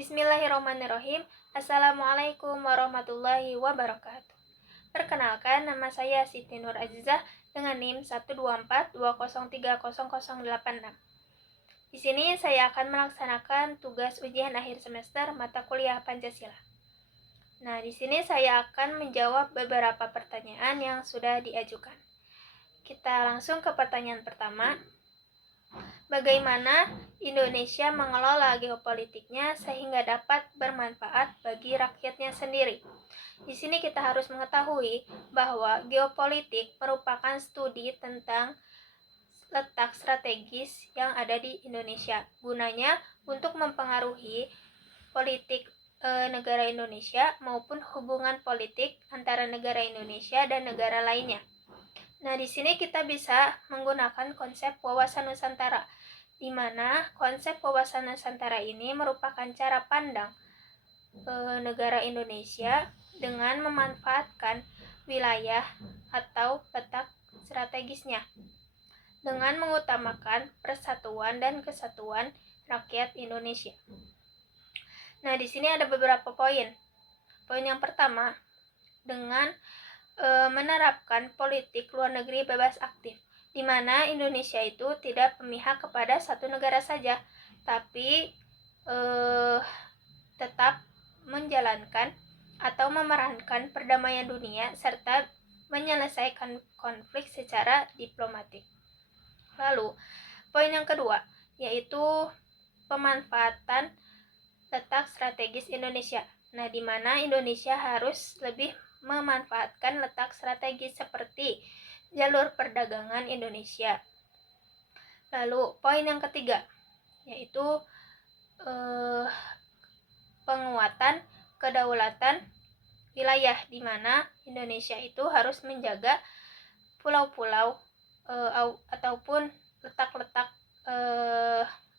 Bismillahirrahmanirrahim. Assalamualaikum warahmatullahi wabarakatuh. Perkenalkan, nama saya Siti Nur Azizah dengan NIM 12420300086. Di sini saya akan melaksanakan tugas ujian akhir semester mata kuliah Pancasila. Nah, di sini saya akan menjawab beberapa pertanyaan yang sudah diajukan. Kita langsung ke pertanyaan pertama. Bagaimana Indonesia mengelola geopolitiknya sehingga dapat bermanfaat bagi rakyatnya sendiri? Di sini kita harus mengetahui bahwa geopolitik merupakan studi tentang letak strategis yang ada di Indonesia. Gunanya untuk mempengaruhi politik negara Indonesia maupun hubungan politik antara negara Indonesia dan negara lainnya. Nah, di sini kita bisa menggunakan konsep wawasan Nusantara, di mana konsep wawasan Nusantara ini merupakan cara pandang negara Indonesia dengan memanfaatkan wilayah atau letak strategisnya dengan mengutamakan persatuan dan kesatuan rakyat Indonesia. Nah, di sini ada beberapa poin. Poin yang pertama, dengan menerapkan politik luar negeri bebas aktif, di mana Indonesia itu tidak memihak kepada satu negara saja, tapi tetap menjalankan atau memerankan perdamaian dunia serta menyelesaikan konflik secara diplomatik. Lalu, poin yang kedua, yaitu pemanfaatan letak strategis Indonesia. Nah, di mana Indonesia harus lebih memanfaatkan letak strategis seperti jalur perdagangan Indonesia. Lalu poin yang ketiga, yaitu penguatan kedaulatan wilayah, di mana Indonesia itu harus menjaga pulau-pulau ataupun letak-letak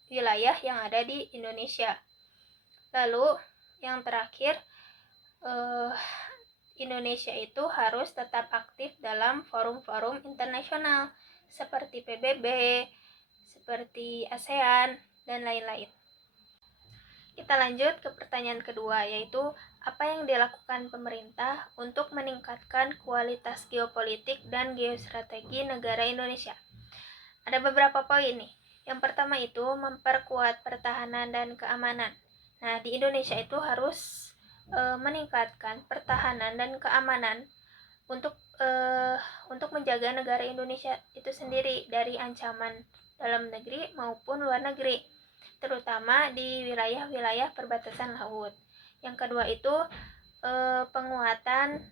wilayah yang ada di Indonesia. Lalu yang terakhir, Indonesia itu harus tetap aktif dalam forum-forum internasional seperti PBB, seperti ASEAN, dan lain-lain. Kita lanjut ke pertanyaan kedua, yaitu apa yang dilakukan pemerintah untuk meningkatkan kualitas geopolitik dan geostrategi negara Indonesia. Ada beberapa poin nih. Yang pertama itu memperkuat pertahanan dan keamanan. Nah, di Indonesia itu harus meningkatkan pertahanan dan keamanan untuk menjaga negara Indonesia itu sendiri dari ancaman dalam negeri maupun luar negeri, terutama di wilayah-wilayah perbatasan laut. Yang kedua itu penguatan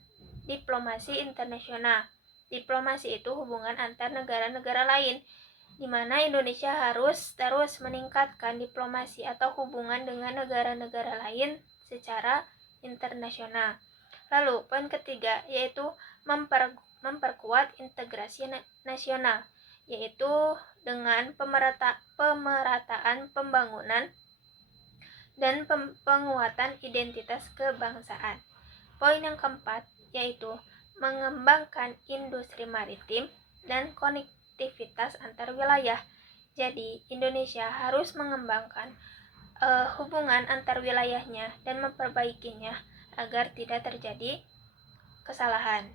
diplomasi internasional. Diplomasi itu hubungan antar negara-negara lain, di mana Indonesia harus terus meningkatkan diplomasi atau hubungan dengan negara-negara lain secara internasional. Lalu poin ketiga, yaitu memperkuat integrasi nasional, yaitu dengan pemerataan pembangunan dan penguatan identitas kebangsaan. Poin yang keempat, yaitu mengembangkan industri maritim dan konektivitas antar wilayah. Jadi, Indonesia harus mengembangkan hubungan antar wilayahnya dan memperbaikinya agar tidak terjadi kesalahan,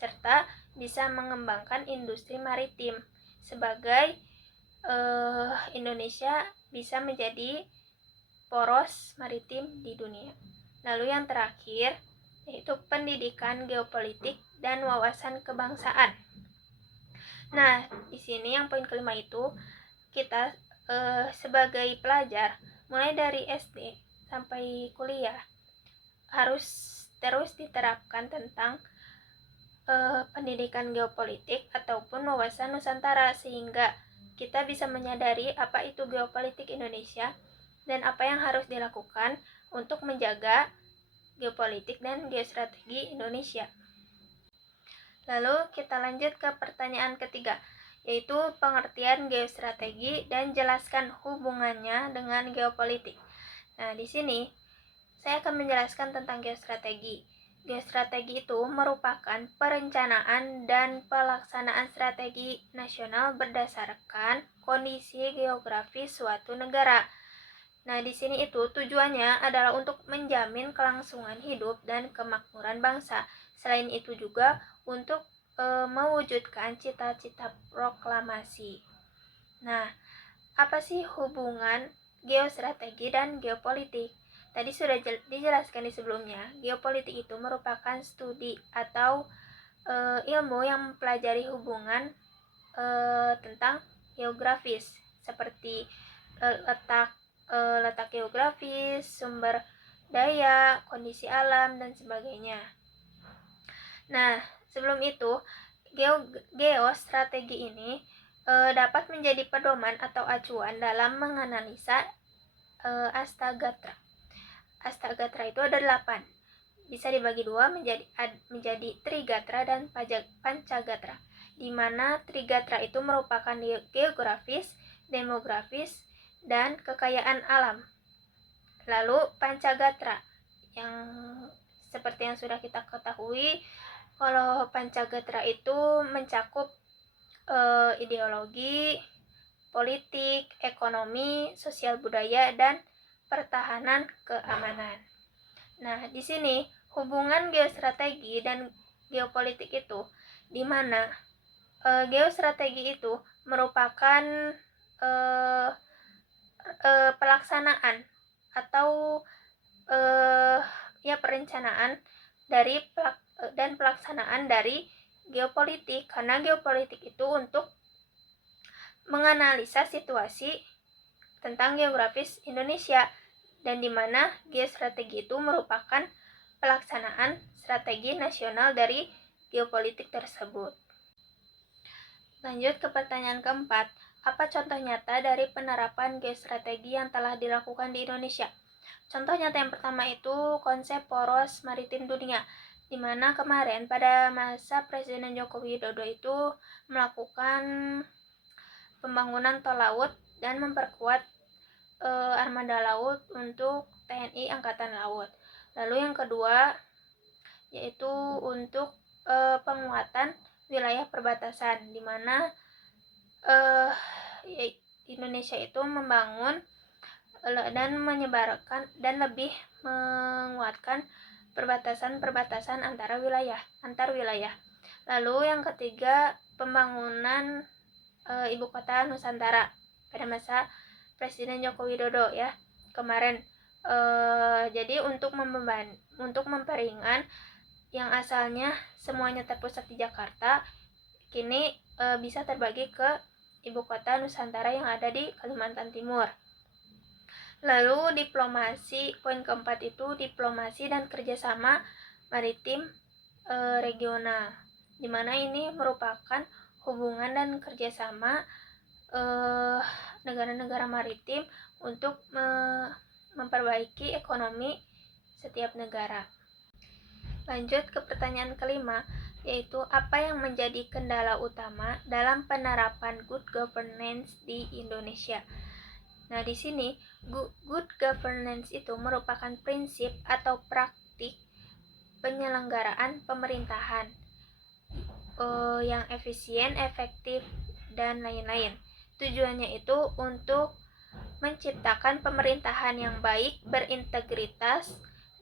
serta bisa mengembangkan industri maritim sebagai Indonesia bisa menjadi poros maritim di dunia. Lalu yang terakhir, yaitu pendidikan geopolitik dan wawasan kebangsaan. Nah, di sini yang poin kelima itu kita sebagai pelajar mulai dari SD sampai kuliah harus terus diterapkan tentang pendidikan geopolitik ataupun wawasan Nusantara, sehingga kita bisa menyadari apa itu geopolitik Indonesia dan apa yang harus dilakukan untuk menjaga geopolitik dan geostrategi Indonesia. Lalu kita lanjut ke pertanyaan ketiga, yaitu pengertian geostrategi dan jelaskan hubungannya dengan geopolitik. Nah, di sini saya akan menjelaskan tentang geostrategi. Geostrategi itu merupakan perencanaan dan pelaksanaan strategi nasional berdasarkan kondisi geografis suatu negara. Nah, di sini itu tujuannya adalah untuk menjamin kelangsungan hidup dan kemakmuran bangsa. Selain itu juga untuk mewujudkan cita-cita proklamasi. Nah, apa sih hubungan geostrategi dan geopolitik? Tadi sudah dijelaskan di sebelumnya, geopolitik itu merupakan studi atau ilmu yang mempelajari hubungan tentang geografis seperti letak letak geografis, sumber daya, kondisi alam dan sebagainya. Nah, sebelum itu geostrategi ini dapat menjadi pedoman atau acuan dalam menganalisa Astagatra. Astagatra itu ada 8. Bisa dibagi dua menjadi Trigatra dan Pancagatra, di mana Trigatra itu merupakan geografis, demografis, dan kekayaan alam. Lalu Pancagatra yang seperti yang sudah kita ketahui, kalau Pancagatra itu mencakup ideologi, politik, ekonomi, sosial budaya, dan pertahanan keamanan. Nah, di sini hubungan geostrategi dan geopolitik itu di mana geostrategi itu merupakan pelaksanaan atau perencanaan dari dan pelaksanaan dari geopolitik, karena geopolitik itu untuk menganalisa situasi tentang geografis Indonesia, dan di mana geostrategi itu merupakan pelaksanaan strategi nasional dari geopolitik tersebut. Lanjut ke pertanyaan keempat, apa contoh nyata dari penerapan geostrategi yang telah dilakukan di Indonesia? Contoh nyata yang pertama itu konsep poros maritim dunia, di mana kemarin pada masa Presiden Joko Widodo itu melakukan pembangunan tol laut dan memperkuat armada laut untuk TNI Angkatan Laut. Lalu yang kedua yaitu untuk penguatan wilayah perbatasan, di mana Indonesia itu membangun dan menyebarkan dan lebih menguatkan perbatasan antar wilayah. Lalu yang ketiga, pembangunan ibu kota Nusantara pada masa Presiden Joko Widodo ya kemarin. Jadi untuk memperingan yang asalnya semuanya terpusat di Jakarta, kini bisa terbagi ke ibu kota Nusantara yang ada di Kalimantan Timur. Lalu diplomasi, poin keempat itu diplomasi dan kerjasama maritim regional, di mana ini merupakan hubungan dan kerjasama negara-negara maritim untuk memperbaiki ekonomi setiap negara. Lanjut ke pertanyaan kelima, yaitu apa yang menjadi kendala utama dalam penerapan good governance di Indonesia? Nah, di sini good governance itu merupakan prinsip atau praktik penyelenggaraan pemerintahan yang efisien, efektif, dan lain-lain. Tujuannya itu untuk menciptakan pemerintahan yang baik, berintegritas,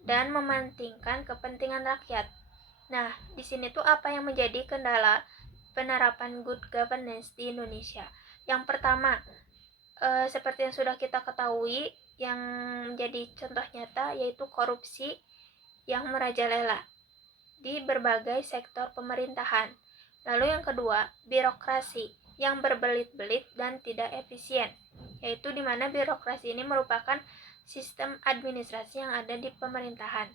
dan mementingkan kepentingan rakyat. Nah, di sini tuh apa yang menjadi kendala penerapan good governance di Indonesia? Yang pertama, seperti yang sudah kita ketahui, yang menjadi contoh nyata yaitu korupsi yang merajalela di berbagai sektor pemerintahan. Lalu yang kedua, birokrasi yang berbelit-belit dan tidak efisien, yaitu di mana birokrasi ini merupakan sistem administrasi yang ada di pemerintahan.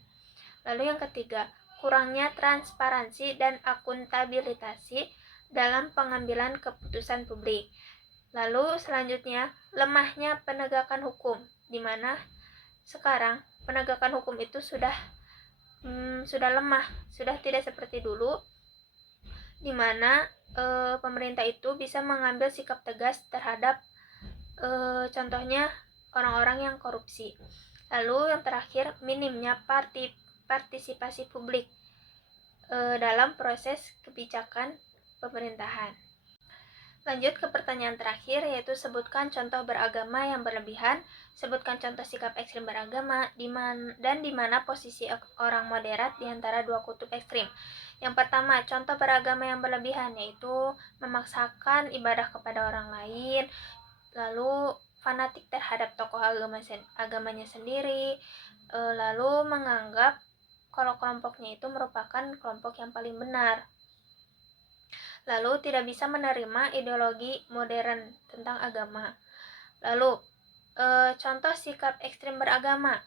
Lalu yang ketiga, kurangnya transparansi dan akuntabilitas dalam pengambilan keputusan publik. Lalu selanjutnya, lemahnya penegakan hukum, di mana sekarang penegakan hukum itu sudah lemah, sudah tidak seperti dulu, di mana pemerintah itu bisa mengambil sikap tegas terhadap contohnya orang-orang yang korupsi. Lalu yang terakhir, minimnya partisipasi publik dalam proses kebijakan pemerintahan. Lanjut ke pertanyaan terakhir, yaitu sebutkan contoh beragama yang berlebihan, sebutkan contoh sikap ekstrim beragama, dan di mana posisi orang moderat di antara dua kutub ekstrim. Yang pertama, contoh beragama yang berlebihan, yaitu memaksakan ibadah kepada orang lain, lalu fanatik terhadap tokoh agamanya sendiri, lalu menganggap kalau kelompoknya itu merupakan kelompok yang paling benar. Lalu tidak bisa menerima ideologi modern tentang agama. Lalu contoh sikap ekstrim beragama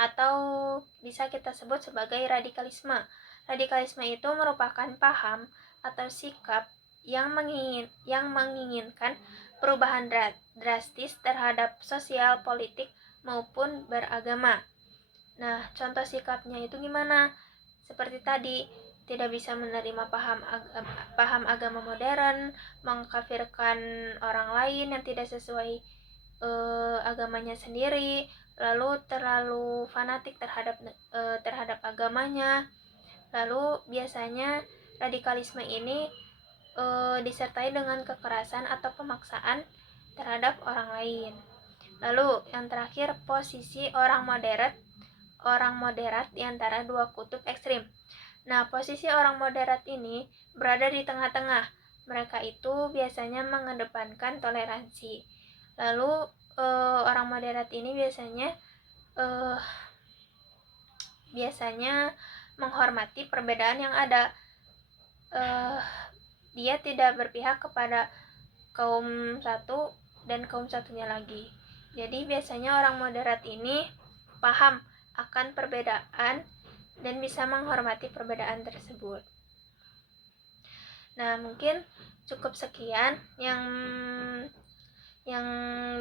atau bisa kita sebut sebagai radikalisme. Radikalisme itu merupakan paham atau sikap yang menginginkan perubahan drastis terhadap sosial, politik, maupun beragama. Nah, contoh sikapnya itu gimana? Seperti tadi, tidak bisa menerima paham agama modern, mengkafirkan orang lain yang tidak sesuai agamanya sendiri, lalu terlalu fanatik terhadap agamanya. Lalu biasanya radikalisme ini disertai dengan kekerasan atau pemaksaan terhadap orang lain. Lalu yang terakhir, posisi orang moderat di antara dua kutub ekstrim. Nah, posisi orang moderat ini berada di tengah-tengah. Mereka itu biasanya mengedepankan toleransi. Lalu orang moderat ini biasanya menghormati perbedaan yang ada. Dia tidak berpihak kepada kaum satu dan kaum satunya lagi. Jadi biasanya orang moderat ini paham akan perbedaan dan bisa menghormati perbedaan tersebut. Nah, mungkin cukup sekian yang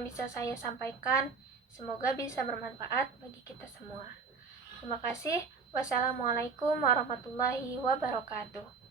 bisa saya sampaikan. Semoga bisa bermanfaat bagi kita semua. Terima kasih. Wassalamualaikum warahmatullahi wabarakatuh.